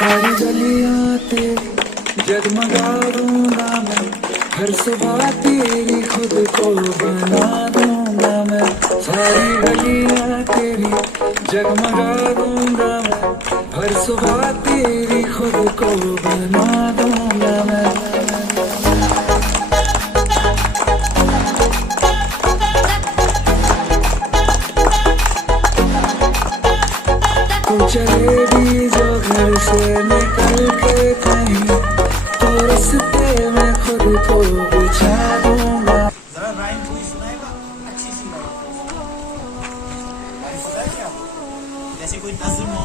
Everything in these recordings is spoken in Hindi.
सारी गलियां तेरी जगमगा दूंगा मैं, हर सुबह तेरी खुद को बना दूंगा मैं। सारी गलियां तेरी जगमगा दूंगा मैं, हर सुबह तेरी खुद को बना दूंगा मैं। तू चलेगी जो घर से निकल के कहीं, तो रास्ते में खुद को बिछा दूंगा। जरा राइम कोई सुनाएगा अच्छी सी राइम पता है क्या आपको? जैसे कोई नज्म हो।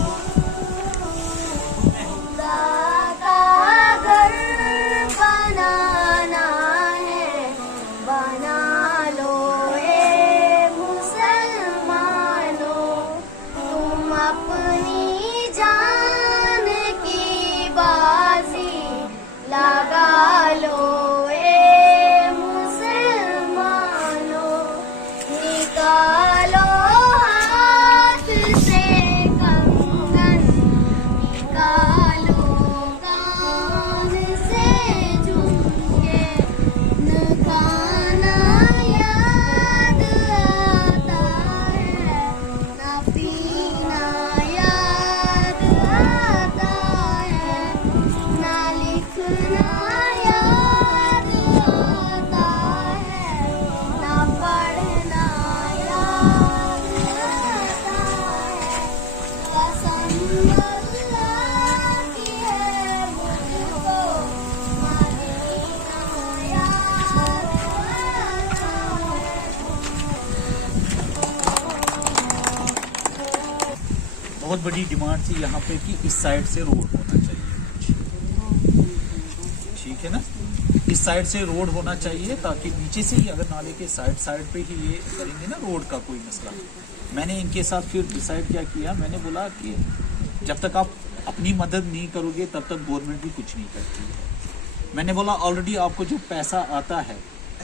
बहुत बड़ी डिमांड थी यहाँ पे कि इस साइड से रोड होना चाहिए, ठीक है ना। इस साइड से रोड होना चाहिए ताकि नीचे से ही अगर नाले के साइड पे ही ये करेंगे ना रोड का कोई मसला। मैंने इनके साथ फिर डिसाइड क्या किया, मैंने बोला कि जब तक आप अपनी मदद नहीं करोगे तब तक गवर्नमेंट भी कुछ नहीं करती। मैंने बोला ऑलरेडी आपको जो पैसा आता है,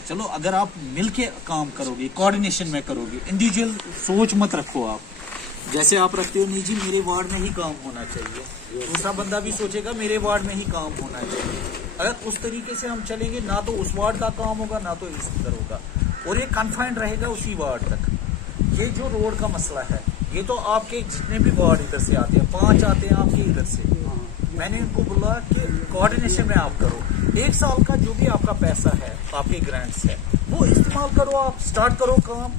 चलो अगर आप मिल के काम करोगे, कोऑर्डिनेशन में करोगे, इंडिविजुअल सोच मत रखो आप जैसे आप रखते हो नहीं जी मेरे वार्ड में ही काम होना चाहिए, दूसरा बंदा भी सोचेगा मेरे वार्ड में ही काम होना चाहिए। अगर उस तरीके से हम चलेंगे ना तो उस वार्ड का काम होगा ना तो इस इधर होगा, और ये कन्फाइंड रहेगा उसी वार्ड तक। ये जो रोड का मसला है ये तो आपके जितने भी वार्ड इधर से आते हैं, 5 आते हैं आपके इधर से। मैंने इनको बोला कि कोऑर्डिनेशन में आप करो, 1 साल का जो भी आपका पैसा है, आपके ग्रांट्स है, वो इस्तेमाल करो, आप स्टार्ट करो काम।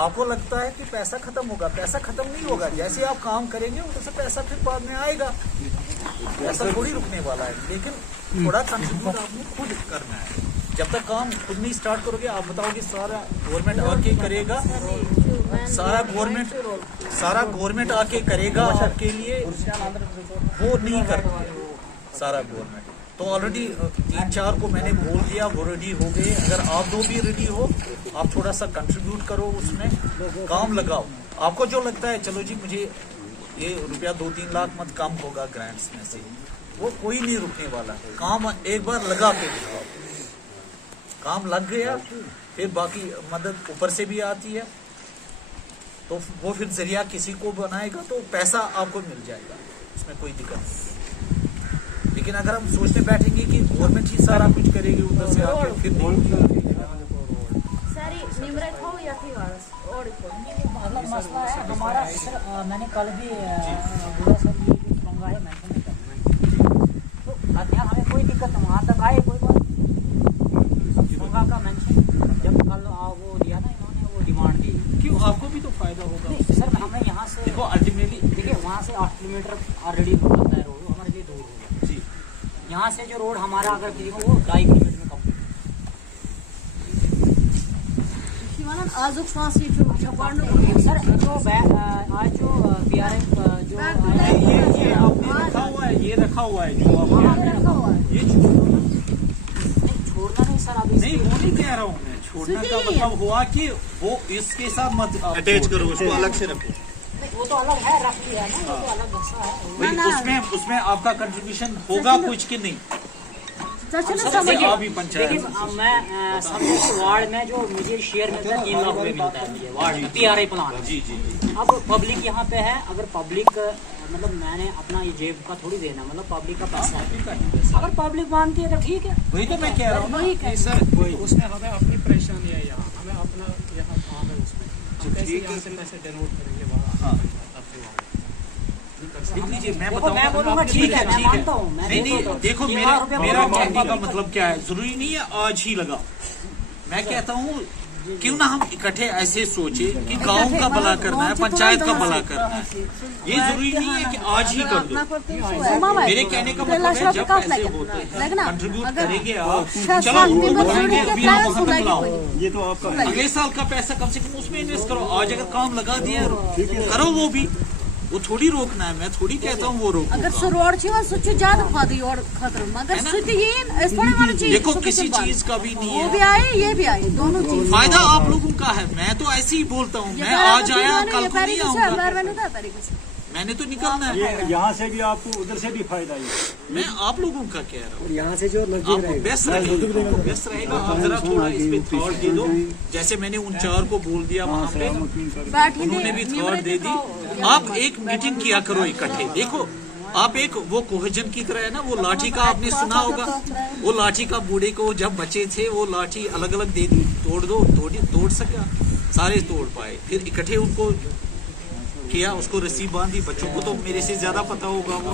आपको लगता है कि पैसा खत्म होगा, पैसा खत्म नहीं होगा। जैसे आप काम करेंगे उधर से पैसा फिर बाद में आएगा, पैसा थोड़ी रुकने वाला है। लेकिन थोड़ा कंट्रीब्यूट आपने खुद करना है। जब तक काम खुद नहीं स्टार्ट करोगे, आप बताओगे सारा गवर्नमेंट आके करेगा, सारा गवर्नमेंट आके करेगा आपके लिए, वो नहीं करती है सारा गवर्नमेंट। तो ऑलरेडी 3-4 को मैंने बोल दिया, वो रेडी हो गए। अगर आप दो भी रेडी हो, आप थोड़ा सा कंट्रीब्यूट करो, उसमें काम लगाओ। आपको जो लगता है चलो जी मुझे ये रुपया 2-3 लाख मत कम होगा ग्रांट्स में से, वो कोई नहीं रुकने वाला। काम एक बार लगा के दिखाओ, काम लग गया फिर बाकी मदद ऊपर से भी आती है, तो वो फिर जरिया किसी को बनाएगा तो पैसा आपको मिल जाएगा, उसमें कोई दिक्कत नहीं। लेकिन अगर हम सोचने बैठेंगे कि गवर्नमेंट ही सारा कुछ करेगी उधर से आके, फिर नहीं। मसला है हमारा सर, मैंने कल भी बोला सर ये जो पंगा है मेंशन नहीं करना, तो यहाँ हमें कोई दिक्कत वहाँ तक आए कोई बात पंगा का मेंशन जब कल वो दिया ना इन्होंने, वो डिमांड दी क्यों आपको भी तो फायदा होगा सर। हमें यहाँ से देखो अल्टीमेटली देखिए वहाँ से 8 किलोमीटर ऑलरेडी होता है रोड, हमारे लिए दूर होगा जी। यहाँ से जो रोड हमारा अगर किसी को वो 2.5 किलोमीटर में कम्प्लीट आज सर। जो आज जो BRF जो ये आपने रखा हुआ है, ये रखा हुआ है जो आप ये छोड़ना नहीं सर। अभी नहीं वो नहीं कह रहा हूँ मैं, छोड़ना का मतलब हुआ कि वो इसके साथ मत अटैच करो, उसको अलग से रखो। वो तो अलग है, रख लिया ना, वो तो अलग हिस्सा है। उसमें आपका कंट्रीब्यूशन होगा कुछ कि नहीं? देखिए मैं सब वार्ड में जो मुझे शेयर मिलता है 3 लाख रुपए मिलता है मुझे वार्ड में PRI प्लान। जी जी जी अब पब्लिक यहाँ पे है, अगर पब्लिक मतलब मैंने अपना ये जेब का थोड़ी देना, मतलब पब्लिक का पैसा है, अगर पब्लिक मानती है तो ठीक है। वही तो मैं कह रहा हूँ ना। वही कह सर उसने हमें अपनी परेशानी है यहाँ, हमें अपना यहाँ काम है उसमें, हम कैसे यहाँ से पैसे डेनोट करेंगे वहाँ। हाँ। देख लीजिए, मैं देखो, बताऊँ मैं बोलूँगा ठीक है, मैं मानता हूँ, मैं नहीं देखो तो देखो 3 मेरा लाख रुपया मेरा बोलूँगा, कहने का public- मतलब क्या है, जरूरी नहीं है आज ही लगा। मैं कहता हूँ क्यों ना हम इकट्ठे ऐसे सोचे कि गांव का भला करना है, पंचायत का भला करना है। ये जरूरी नहीं है कि आज ही कर दो। मेरे कहने का मतलब है जब पैसे होते हैं कंट्रीब्यूट करेंगे आप, चलो वो करेंगे अभी हम वहाँ तक लाओ, ये तो आपका अगले साल का पैसा कम से कम उसमें इन्वेस्ट करो। आज अगर काम लगा दिया करो, वो भी वो थोड़ी रोकना है, मैं थोड़ी कहता हूँ वो रोको। अगर सो रोड छ सो ज्यादा फायदा और खतरा, मगर थोड़ी चीज देखो किसी चीज का भी नहीं वो भी है, आए ये भी आए, दोनों चीज फायदा आप लोगों का है। मैं तो ऐसे ही बोलता हूँ, मैं आज आया कल को नहीं आऊंगा, मैंने तो निकलना है। यहाँ से भी आपको उधर से भी फायदा है। मैं आप लोगों का कह रहा हूँ, यहाँ से जो आपको बेस्ट रहेगा, बेस्ट रहेगा। आप जरा थोड़ा इस पे थॉट दे दो, जैसे मैंने उन 4 को बोल दिया वहाँ पे, उन्होंने भी थॉट दे दी। आप एक मीटिंग किया करो इकट्ठे। देखो आप एक वो कोहजन की तरह है ना, वो लाठी का आपने सुना होगा, वो लाठी का बूढ़े को जब बचे थे वो लाठी अलग अलग दे दी, तोड़ दो, तोड़ सका, सारे तोड़ पाए, फिर इकट्ठे उनको किया, उसको रस्सी बांधी। बच्चों को तो मेरे से ज्यादा पता होगा वो,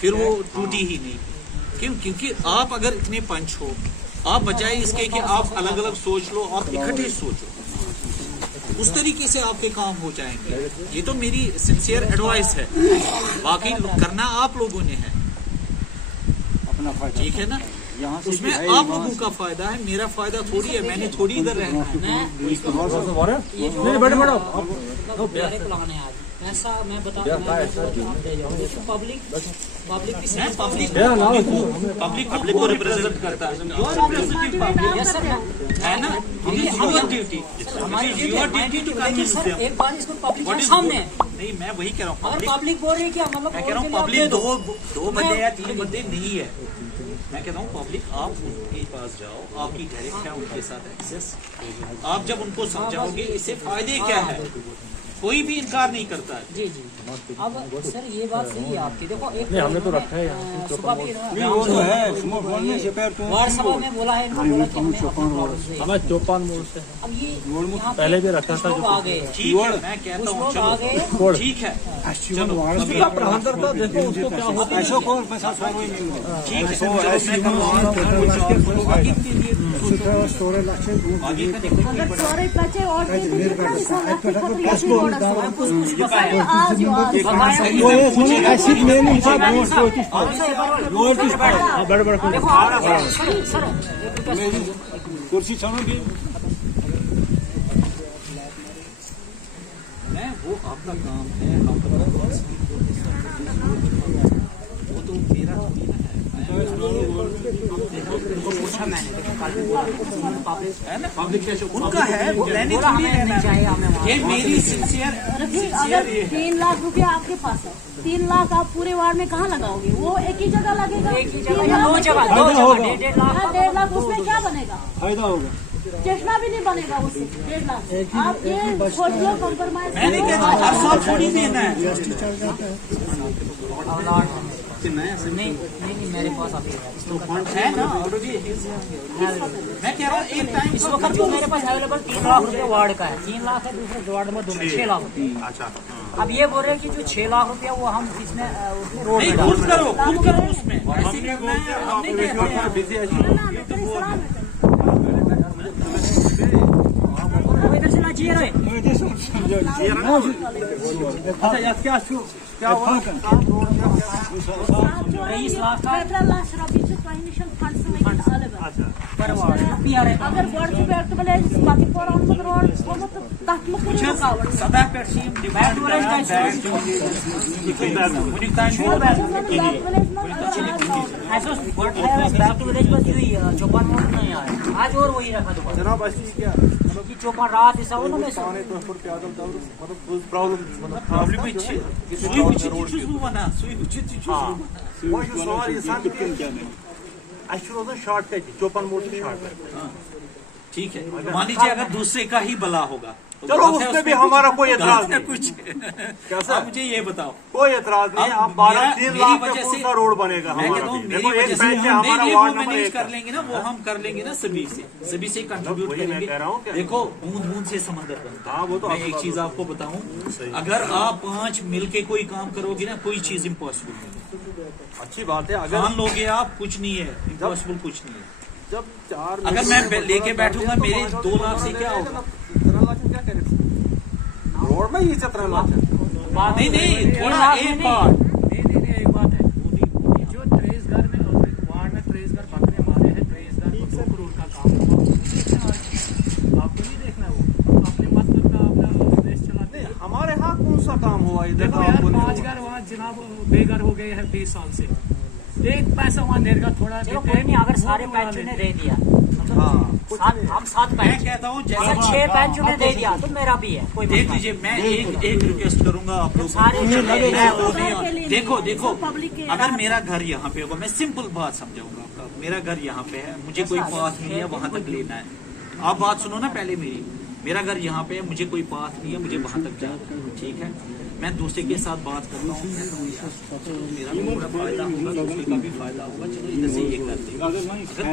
फिर वो टूटी ही नहीं। क्यों? क्योंकि आप अगर इतने पंच हो, आप बजाय इसके कि आप अलग अलग सोच लो, आप इकट्ठे सोचो, उस तरीके से आपके काम हो जाएंगे। ये तो मेरी सिंसियर एडवाइस है, बाकी करना आप लोगों ने है, अपना फायदा ठीक है ना। यहाँ से उसमें आप लोगों का फायदा है, मेरा फायदा थोड़ी है, मैंने थोड़ी इधर रहना है। ये जो मेरे प्लान है आज ऐसा मैं बता आप दे जाओगे तो पब्लिक पब्लिक को रिप्रेजेंट करता है, यस सर है ना। सर एक बार इसको पब्लिक के सामने नहीं, मैं वही कह रहा हूँ, और पब्लिक बोल रही है क्या, मतलब मैं कह रहा हूँ पब्लिक दो बंदे या 3 बंदे नहीं है। मैं कहता हूँ पब्लिक आप उनके पास जाओ, आपकी डायरेक्ट है उनके साथ एक्सेस, आप जब उनको समझाओगे इससे फायदे क्या है, कोई भी इनकार नहीं करता है। जी जी। अब सर ये बात सही है आपकी, देखो एक हमने तो रखा है सुबह भी वो तो है बोलने से पैर तो वार्ड सभा में बोला है, इन्होंने बोला कि हमें अपनी प्रॉब्लम से हमें चौपान मोड़ से अब ये यहाँ पहले भी रखा था, लोग आ गए, ठीक है, मैं कहता हूँ कुछ लोग आ गए, चलो ठीक है, चलो अभी आप था, देखो उसको क्या होता ऐसा कौन पैसा सोई नहीं ठीक है, चलो मैं कर रहा हूँ आगे के लिए आगे का देखो। अगर चोरी बचे और कुर्सी छोड़ोगी मैं वो आपका काम है, वो तो मेरा थोड़ी ना पूछा मैंने, देखो कल भी बोला है ना। पब्लिक उनका है, वो मैंने थोड़ी रहना है, ये मेरी सिंसियर अगर 3 लाख रुपया आपके पास है, 3 लाख आप पूरे वार्ड में कहाँ लगाओगे? वो एक ही जगह लगेगा, एक ही जगह या 2 जगह 1.5 लाख 1.5 लाख उसमें क्या बनेगा? फायदा होगा। चश्मा भी नहीं बनेगा उससे 1.5 लाख। आप ये सोच लो कॉम्प्रोमाइज। मैंने कहता हूँ हर साल थोड़ी देना है। नहीं मेरे पास अभी है ना ऑलरेडी। मैं कह रहा हूँ एक टाइम इस वक्त तो मेरे पास अवेलेबल 3 लाख रुपए वार्ड का है, 3 लाख है, दूसरे वार्ड में 6 लाख रुपए। अच्छा अब ये बोल रहे हैं कि जो 6 लाख रुपया वो हम इसमें उसमें रोड नहीं, में खुद करो उसमें ऐसे करना है, हम नहीं कहते हैं। वो इधर से ना चाहिए रहे। क्या हुआ 23 लाख का फेडरल रबीज फाइनेंशियल फंड से पर वार्ड पी आ रहे हैं। अगर बोर्ड से बैठ बोले बाकी पर ऑन को रोड वो तो तक में कुछ रुकावट सदा पर सीम डिमांड चौपान मोड़ नहीं आया आज, और वही रखा दुकान जनाब असली क्या कि चौपान रात ऐसा हो ना मैं प्रॉब्लम इच्छे सुई उचित चीज बना सुई उचित चीज वो जो सवाल इंसान के क्या नहीं अच्छी रोज़ शॉर्ट कट चौपन मोड़ शॉर्ट कट ठीक है। मान लीजिए अगर दूसरे का ही भला होगा तो चलो गलत है, उसमें भी कुछ हमारा कोई गलत एतराज है नहीं। कुछ। कैसा? आप मुझे ये बताओ, कोई एतराज नहीं। अब आप 12-3 मेरी लाख वजह में से- कौन सा रोड बनेगा मैं हमारा कहता हूँ भी? मेरी देखो एक वजह से बैंक है नहीं, हमारा नहीं, वार्ड वो नंबर मैनेज 1 कर लेंगे ना, वो हम कर लेंगे ना, सभी से कंट्रीब्यूट वही मैं करेंगे। कह रहा हूँ क्या? देखो बूंद बूंद से समंदर बनता है। हाँ, वो तो मैं आपकी एक बात चीज आपको बताऊं, अगर आप 5 मिलके कोई काम करोगे ना, कोई चीज इम्पॉसिबल नहीं। अच्छी बात है। अगर मान लोगे आप, कुछ नहीं है इम्पॉसिबल, कुछ नहीं है। जब 4 अगर मैं लेके बैठूंगा, मेरे 2 लाख से क्या होगा? 17 लाख क्या करें रोड में ही 17 लाख है। नहीं नहीं, थोड़ा एक पार्ट। नहीं, एक बात है, जो 23 घर में और वार्ड में 23 घर बकरे मारे हैं, 23 घर को 2 करोड़ का काम हुआ, आपको नहीं देखना वो अपने मतलब का अपना देश चलाते हैं। हमारे यहाँ कौन सा काम हुआ इधर? देखो यार 5 घर वहाँ जनाब बेघर हो गए हैं 20 साल से, एक पैसा वहाँ निर्गत थोड़ा चलो देते कोई हैं, नहीं, अगर सारे वो पैंचों ने दे दिया हाँ, हम 7 मैं पैंच, कहता हूँ अगर जैसे 6 पैंचों ने दे दिया तो मेरा भी है, कोई देख मसला लीजिए, मैं एक रिक्वेस्ट करूंगा आप लोगों सारे को। चले गए। मैं वो सरकार के नहीं, लिए देखो नहीं, देखो, सब पब्लिक के अगर मेरा घर यहाँ पे होगा, मैं सिंपल बात समझाऊंगा आपका, मेरा घर यहाँ पे है, मुझे कोई पास नहीं है वहां तक लेना है। आप बात सुनो ना पहले मेरी, मेरा घर यहाँ पे है, मुझे कोई पास नहीं है, मुझे वहां तक जाना है, ठीक है। मैं दूसरे के साथ बात करता हूँ, मेरा भी थोड़ा फायदा होगा, दूसरे का भी फायदा होगा, चलो इधर से ये कर देंगे। अगर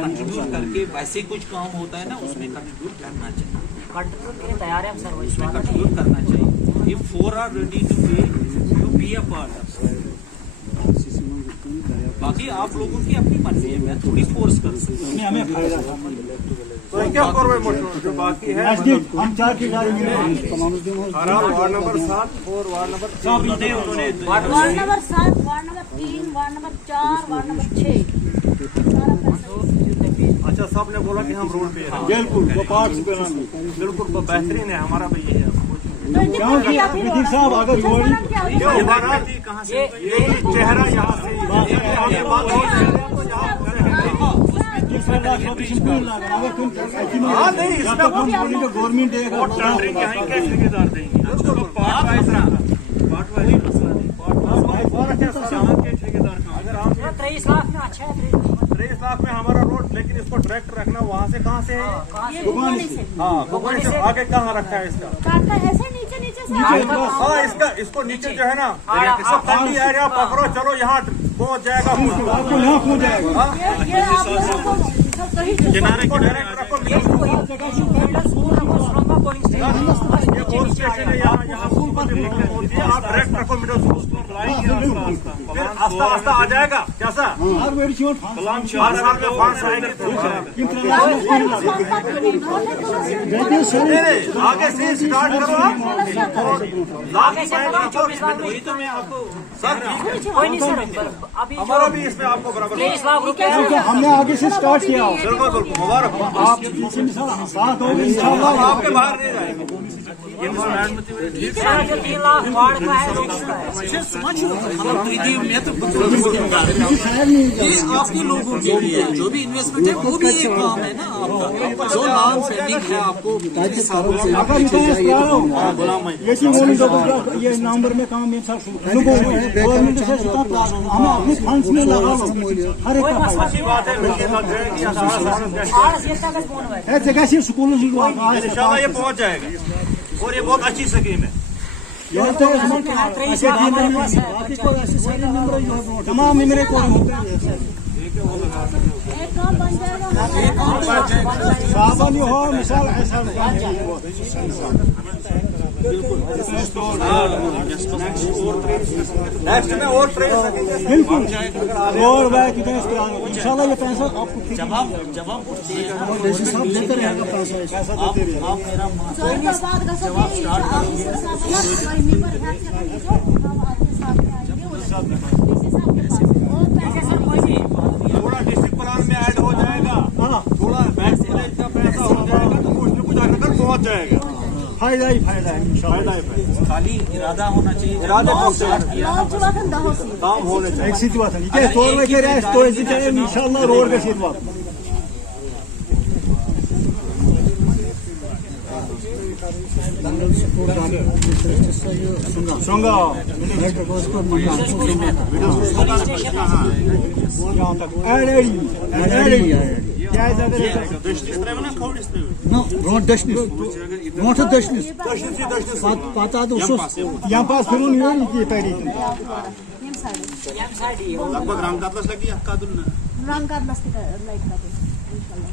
कंट्रीब्यूट करके वैसे कुछ काम होता है ना, उसमें कंट्रीब्यूट करना चाहिए, कंट्रोल के लिए तैयार है हम सर, उसमें कंट्रीब्यूट करना चाहिए। If 4 are ready to pay, you be a part of it. बाकी आप लोगों की अपनी मर्जी है, मैं थोड़ी फोर्स कर सकता हूँ। हमें फायदा तो क्या करो जो बाकी है नजदीक हम 4 की गाड़ी में खराब वार्ड नंबर 7 और ward number 3 ward number 7, ward number 3, ward number 4, ward number 6 सारा पैसा। अच्छा सब ने बोला कि हम रोड पे हैं। बिल्कुल वो पार्ट्स बनाने बिल्कुल बेहतरीन है, हमारा भी ये है। तो इनकी पूरी या फिर विधि साहब अगर इसका योड़ी नाम क्या होगा? क्यों हमारा कहाँ से ये चेहरा यहाँ से हमें बात हो हाँ नहीं इसमें गवर्नमेंट देगा वो टेंडरिंग यहाँ के ठेकेदार देंगे उसको पार्ट वाइज ठेकेदार का अगर हम 23 लाख में अच्छा है, 23 लाख में हमारा रोड, लेकिन इसको डायरेक्ट रखना वहाँ से कहाँ से है? ये गोली से हाँ गोगोली से आगे कहाँ रखा है इसका? काटना ऐसे नीचे नीचे से हाँ इसका इसको नीचे जो है ना इसको ठंडी एरिया पकड़ो, चलो यहाँ पहुँच जाएगा पूरा। आपको यहाँ पहुँच जाएगा। ये आप लोगों को सब कहीं से किनारे को डायरेक्ट रखो, ये फोर्स स्टेशन है यहाँ, यहाँ होती है, आप डायरेक्ट रखो मिडल स्कूल, फिर आस्ता आस्ता आ जाएगा। कैसा हर वेरी श्योर 4 साल में फांस आएगी तो नहीं, आगे से स्टार्ट करो आप, लाख वही तो मैं आपको कोई नहीं सर, अभी हमारा भी इसमें आपको बराबर 23 लाख रुपए हमने आगे से स्टार्ट किया। बिल्कुल बिल्कुल मुबारक हो। आप साथ हो गए इंशाल्लाह। आपके बाहर नहीं जाएंगे। जो 3 लाख वार्ड का है वो किसका है? समझ लो, हम दीदी मैं तो ये आपके लोगों के लिए जो भी इन्वेस्टमेंट है वो भी एक काम है ना आपका, जो लॉन्ग पेंडिंग है आपको कितने सालों से अगर ये चीज वो नहीं तो ये नवंबर में काम में गवर्नमेंट से हम अपने फंड्स में लगा लो हर एक का फायदा। अच्छी बात है, मिलके लग जाएगी। आज ये तक कौन हुआ है? ऐसे कैसे स्कूल इंशाल्लाह ये पहुंच जाएगा और ये बहुत अच्छी स्कीम है। तमाम मेरे को एक काम बन जाएगा। सावन हो मिसाल ऐसा नेक्स्ट में और ट्रेन बिल्कुल और वह कितने इंशाल्लाह ये पैसा आपको जब हम उठते हैं ना, जैसे सब देते रहेगा पैसा देते रहेगा। आप मेरा मान तो इनका बात का सब यही है, आप इसके साथ ना गर्मी पर ध्यान से रखिए, हम आपके साथ में आएंगे उस हिसाब के पास और पैसे सर कोई नहीं थोड़ा डिस्ट्रिक्ट प्लान में ऐड हो जाएगा, थोड़ा बैंक से का पैसा हो जाएगा तो कुछ न कुछ आकर पहुंच जाएगा। फायदा ही फायदा है इंशाल्लाह। खाली इरादा होना चाहिए, इरादे कौन से लाभ जुड़ा था दहो से काम होने चाहिए। एक सीधी बात है ये स्टोर में कह रहा है स्टोर से चाहिए इंशाल्लाह रोड पे सीधी बात सुंगा यहाँ तक Tiyaz agar ब्रोट दशनिस ब्रोट दशनिस पता तो यहाँ पास फिर ये तरीके यम साइड यम साइड ही हो लगभग रामदास लगी हक्का दुन रंग कर मस्ती लाइट का इंशाल्लाह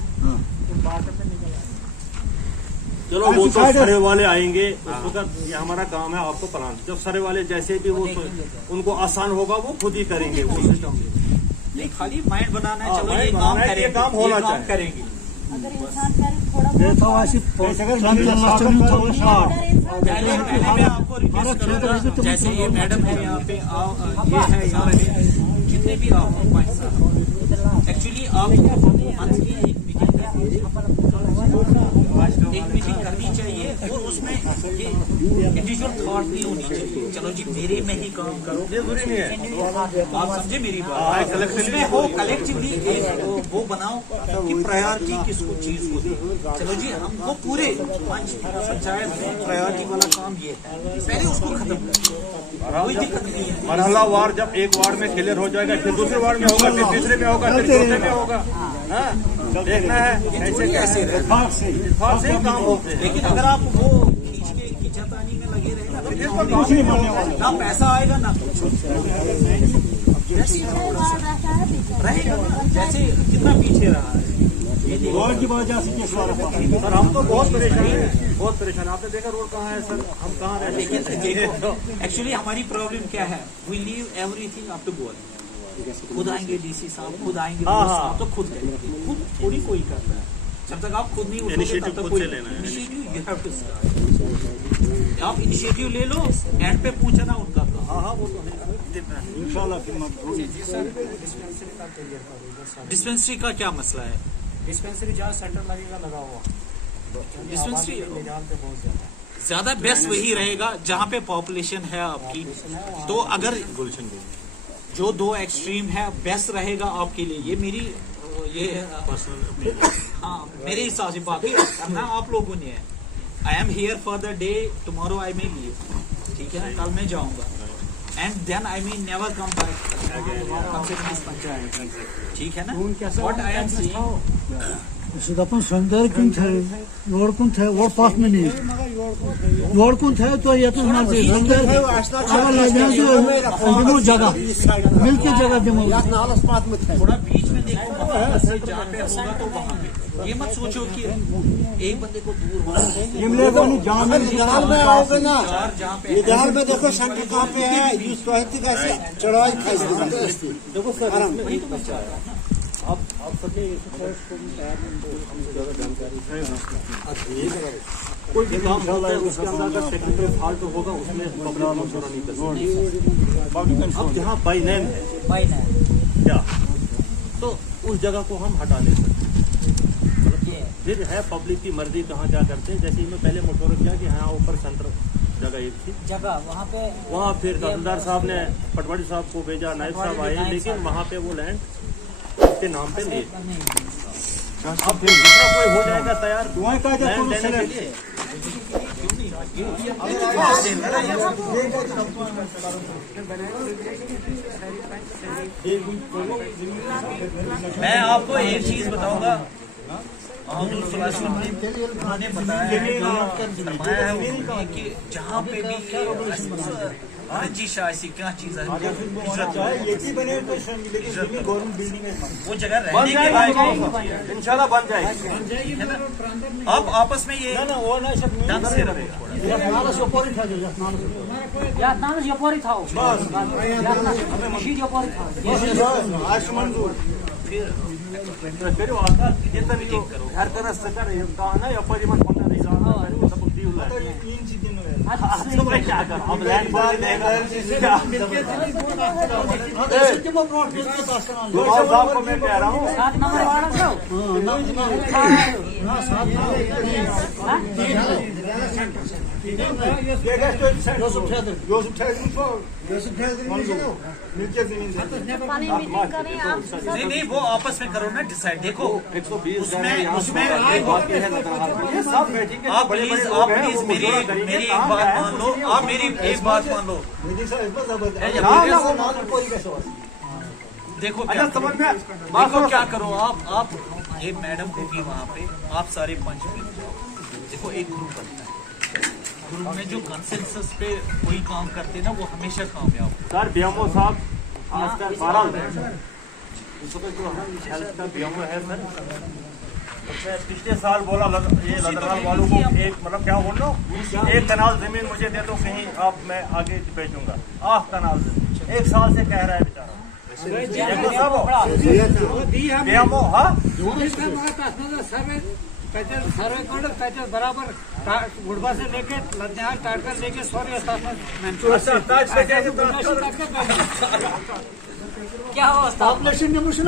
चलो वो तो सरे वाले आएंगे उस वक्त ये हमारा काम है आपको प्लान जब सरे वाले जैसे भी वो उनको आसान होगा वो खुद ही करेंगे वो सिस्टम नहीं खाली माइंड बनाना है, चलो माइंड ये काम बनाना है, ये करेंगे, काम होना ये काम चाहिए। करेंगे। अगर इंसान करे थोड़ा ये तो आसिफ पहले मैं आपको रिक्वेस्ट करूंगा, जैसे ये मैडम है यहाँ पे, ये है यहाँ पे, जितने भी आप एक्चुअली आप मंथली एक मीटिंग करनी चाहिए और उसमें ये इंडिविजुअल थॉट नहीं होनी चाहिए, चलो जी मेरे में ही काम करो, जरूरी नहीं है। आप समझे मेरी बात, उसमें हो कलेक्टिवली एक वो बनाओ कि प्रायोरिटी किसको चीज को दे। चलो जी हमको पूरे पंचायत में प्रायोरिटी वाला काम ये है, पहले उसको खत्म करो, कोई दिक्कत नहीं है। मरहला वार जब एक वार्ड में क्लियर हो जाएगा फिर दूसरे वार्ड में होगा, फिर तीसरे में होगा, फिर चौथे में होगा। हाँ, देखना है ऐसे इत्तेफाक से ही काम होते हैं। लेकिन अगर आप वो खींच के खींचातानी में लगे रहेगा तो ना पैसा आएगा ना कुछ रहेगा ना, जैसे कितना पीछे रहा है। रोड की वजह से केस वाला सर हम तो बहुत परेशान हैं, बहुत परेशान। आपने देखा रोड कहाँ है सर, हम कहाँ रहते हैं। देखो एक्चुअली हमारी प्रॉब्लम क्या है, we leave everything up to government. खुद आएंगे डीसी साहब, खुद आएंगे साहब, तो खुद करेंगे, खुद थोड़ी कोई कर रहा है। जब तक आप खुद नहीं उठोगे तब तक कोई initiative you have to start. आप इनिशिएटिव ले लो, एंड पे पूछना उनका काम। हाँ वो तो है इंशाल्लाह। डिस्पेंसरी का क्या मसला है? डिस्पेंसरी जहाँ सेंटर लगेगा लगा हुआ डिस्पेंसरी ज्यादा बेस्ट वही रहेगा जहाँ पे पॉपुलेशन है आपकी, तो अगर जो दो एक्सट्रीम है बेस्ट रहेगा आपके लिए। ये मेरी ये हाँ मेरे हिसाब से, बाकी करना आप लोगों ने है। I am here for the day, tomorrow I may leave, ठीक है ना, कल मैं जाऊंगा and then I mean never come back, कम से कम इस पंचायत, ठीक है ना। व्हाट आई एम सीइंग दपन संदर कुन थे योर कुन थे वो पास में नहीं योर कुन थे तो ये तो ना दे संदर अगर ले जाए तो दिमो जगह मिलके जगह दिमो थोड़ा बीच में देखो, मतलब जहाँ पे होगा तो वहाँ पे, ये मत सोचो कि एक बंदे को दूर होना ये मिलेगा नहीं जान में आओगे ना चार जहाँ पे निदान में देखो सेंटर कहाँ पे है, यूज कैसे चढ़ाई देखो सर आप सबके कोई भी काम होता है उसके अंदर अगर टेक्निकल फॉल्ट होगा उसमें प्रॉब्लम नहीं कर सकते। अब जहाँ बाई नेम है क्या, तो उस जगह को हम हटा नहीं सकते। फिर है पब्लिक की मर्जी कहाँ क्या करते हैं। जैसे मैं पहले मशवरा किया कि हाँ ऊपर सेंटर जगह एक थी जगह वहाँ फिर तहसीलदार साहब ने पटवारी साहब को भेजा, नायब साहब आए, लेकिन वहाँ पे वो लैंड के नाम पे लिए। अब फिर दूसरा कोई हो जाएगा तैयार लैंड देने के लिए। मैं आपको एक चीज बताऊंगा, ने बताया है कि जहाँ पे भी रंजिश ऐसी क्या चीज है वो जगह रहने के लायक इंशाल्लाह बन जाएगी। आप आपस में ये ढंग से रहो। फिर हर तरह से कर ना यपरी मन होना नहीं जाना वो सब दी हुआ है। क्या कर हम लैंड बार लेगा साहब को मैं कह रहा हूँ 7 नंबर वाला साहब नहीं नहीं वो आपस में करो ना डिसाइड। देखो 120 उसमें आप प्लीज मेरी एक बात मान लो, आप मेरी एक बात मान लो। देखो क्या करो, देखो क्या करो आप ये मैडम होगी वहाँ पे, आप सारे पंच मिल जाओ। देखो एक ग्रुप बनता है, ग्रुप में जो कंसेंसस पे कोई काम करते हैं ना वो हमेशा कामयाब होते सर बीएमओ साहब आजकल 12 जो हम हेल्थ का बीएमओ है सर, मैं पिछले साल बोला ये लदराल वालों को एक मतलब क्या बोल रहा हूँ, एक कनाल जमीन मुझे दे दो कहीं आप मैं आगे बेचूंगा, 8 कनाल एक साल से कह रहा है बेचारा। बीएमओ हाँ बराबर गुड़बा से लेके लद्दाख टाटकर लेके सॉरी क्या हो पॉपुलेशन निमुशन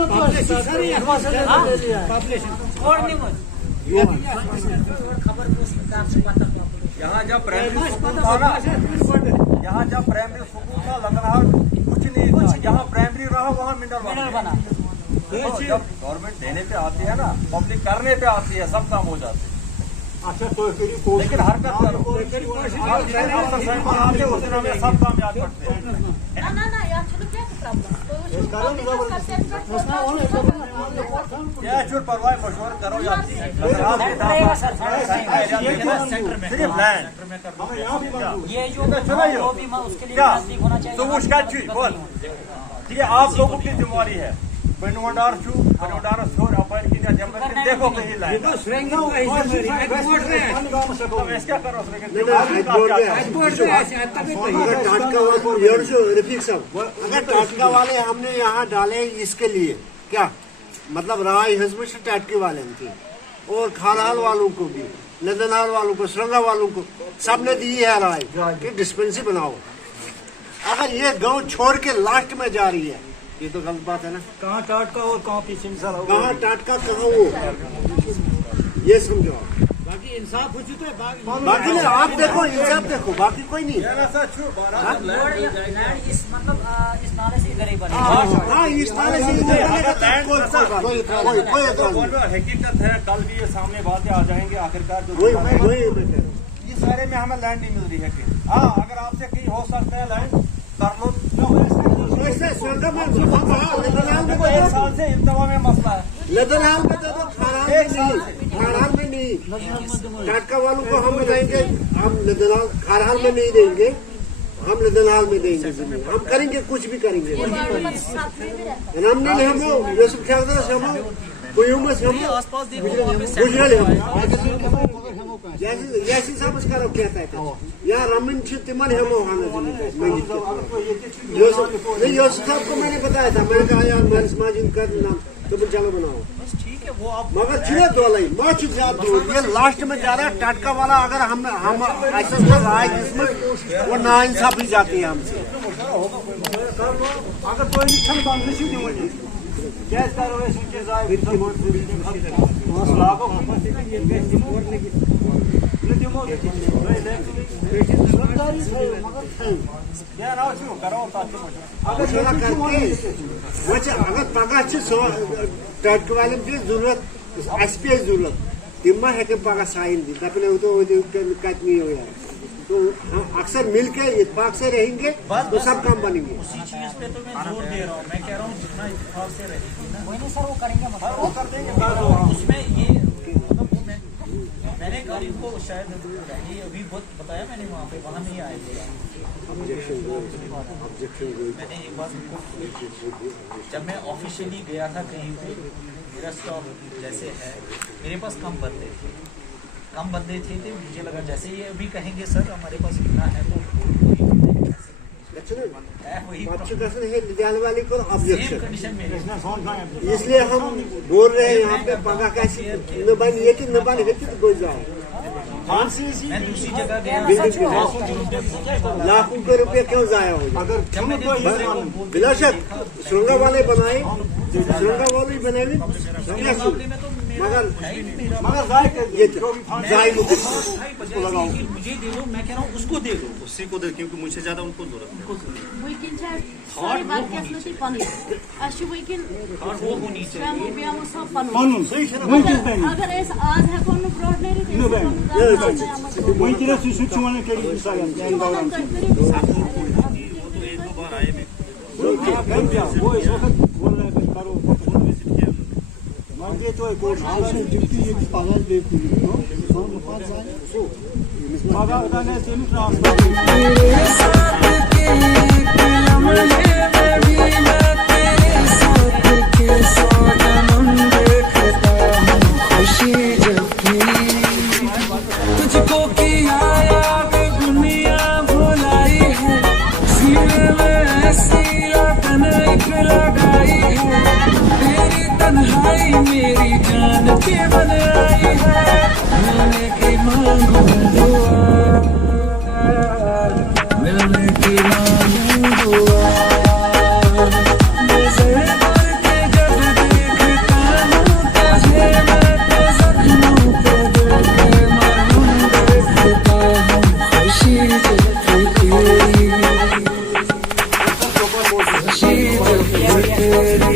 खबर को उस हिसाब से पता तो यहाँ जब प्राइमरी स्कूल था ना, यहाँ जब प्राइमरी स्कूल था लदनहाल कुछ नहीं था, यहाँ प्राइमरी रहा वहाँ मिनरल बना। जब गवर्नमेंट देने पे आती है ना, पब्लिक करने पे आती है, सब काम हो जाते हैं। अच्छा तो लेकिन हरकत करो, सब काम याद करते हैं। परवाह मशवरा करो ये जो उसके लिए नजदीक होना चाहिए। तो मुश्किल ठीक है, आप लोगों की जिम्मेवारी है। बनोडार छू बनोडार छोर अपन की जब देखो कहीं लाइन क्या करो रफीक साहब, अगर टाटका वाले हमने यहाँ डाले इसके लिए क्या मतलब राय हिजब से टाटके वाले थे और खालहाल वालों को भी, लदनहाल वालों को, श्रृंगा वालों को सबने दी है राय कि डिस्पेंसरी बनाओ। अगर ये गांव छोड़ के लास्ट में जा रही है, ये तो गलत बात है ना। कहाँ टाटका और कहाँ पीछे कहाँ टाटका कहाँ वो, ये समझो। बाकी इंसाफ हो चुका है, बाकी नहीं, आप देखो इंसाफ देखो, बाकी कोई नहीं। इस मतलब इस नाले से गरीब बने। हाँ इस नाले से हकीकत है, कल भी ये सामने बातें आ जाएंगे आखिरकार। ये सारे में हमें लैंड नहीं मिल रही है। हाँ अगर आपसे कहीं हो सकता है लैंड कर लो। एक साल से इल्तवा में मसला है। लदनहाल में दे दो, खारहाल में नहीं। टाटका वालों को हम बताएंगे, हम लदनहाल खारहाल में नहीं देंगे, हम लदनहाल में देंगे जमीन। हम करेंगे, कुछ भी करेंगे। हम नहीं, हम यूसुफ ठाकरे से हम गुजरल जैसी साहब उसका कहता है यहाँ रमिन तिमन हेमो यूसुफ साहब को मैंने बताया था, मैंने कहा यार मैं समाजिन कर नाम तो चलो बनाओ, ठीक है वो आप मगर चिड़े दो ये लास्ट में जा रहा है टाटका वाला। अगर हम ऐसा राय जिसमें वो नाइंसाफी जाती है हमसे। अगर कोई अगर पगह टाटक वाले जरूरत जरूरत तम मा हे पगह साइन दी दपन कतनी हो यार। तो हम अक्सर मिलके इत्तेफाक से रहेंगे तो सब काम बनेंगे। उसी चीज पे तो मैं जोर दे रहा हूँ, मैं कह रहा हूँ जितना इत्तेफाक से रहेगी ना वही नहीं सर वो करेंगे, मतलब वो कर देंगे। उसमें ये मतलब मैंने गरीब को शायद ये अभी बहुत बताया मैंने वहाँ पे, वहाँ नहीं आए थे। मैंने एक बात जब मैं ऑफिशियली गया था कहीं पे, मेरा स्टॉक जैसे है मेरे पास कम बंदे थे मुझे लगा जैसे ये अभी कहेंगे सर हमारे पास इतना है तो वाली को ऑब्जेक्शन, कंडीशन मेरे इसलिए हम बोल रहे हैं यहाँ पे पगह कैसी न बनी है कि न बनी है कि कोई जाए। मैं दूसरी जगह गया लाखों के रुपये क्यों जाया हो। अगर बिला शक श्रृंगा वाले बनाए, श्रृंगा वाले बने मगर मुझे दे दो, मैं कह रहा हूँ उसको दे दो, उसी को दे क्योंकि मुझसे ज्यादा उनको जरूरत है। वो होनी चाहिए। अगर आज हेको broad Man geht durch gut. Also gibt die jetzt Palast Baby, no? So ein paar sein. So. Aber dann ist im Raum. तेरे साथ के एक लम्हे में भी मैं तेरे साथ के 100 जन्म देखता हूँ खुशी जब भी तुझको किया याद दुनिया भुलाई है सीने में ऐसी लगन एक लगाई है तेरी तन्हाई मेरी जान के बन आई है मिलने की मांगू दुआ मिलने की मांगू दुआ नजर करके जब देखता हूँ तुझे मैं तो जख्मों पे दिल के मरहम देखता हूँ खुशी जब तेरी खुशी जब तेरी